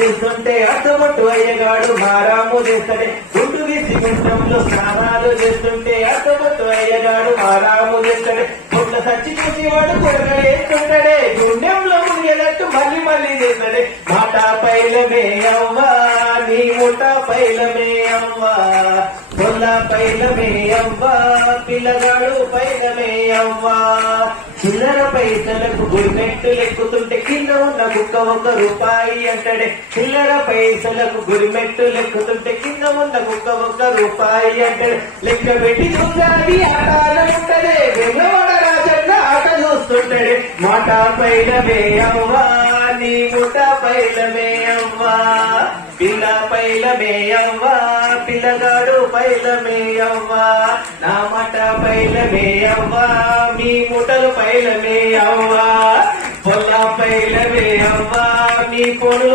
చేస్తుంటే అర్థమట్టు అయ్యగాడు మారాము చేస్తాడే గుండు వీసి గుండంలో స్నానాలు చేస్తుంటే అర్థమట్టు అయ్యగాడు మారాము చేస్తాడే పొట్ల సచ్చి చూసి వాడు కొరగలేస్తుంటాడే గుండెంలో మునిగేటట్టు మళ్ళీ మళ్ళీ చేస్తాడే మాట పైలమే అవ్వా నీ ముఠ పైలమే అవ్వా పొల్ల పైలమే అవ్వా పిల్లగాడు పైలమే అవ్వా చిల్లర పైసలకు గురిమెట్టు లెక్కుతుంటే కింద ఉన్న కుక్క ₹1 అంటాడే చిల్లర పైసలకు గురిమెట్టు లెక్కుతుంటే కింద ఉన్న కుక్క ₹1 అంటాడు లెక్క పెట్టి చూసాది ఆటాలముంటదే వెన్నవాడ రాజన్న ఆట చూస్తుంటాడే మాట పైలమే అవ్వా నీ ముఠ పైలమే అవ్వా పిల్ల పైలమే అవ్వా పిల్లగాడు పైలమే అవ్వా నా మాట పైలమే అవ్వా మీ ముఠలు పైలమే అవ్వా పొల్ల పైలమే అవ్వా మీ పొలు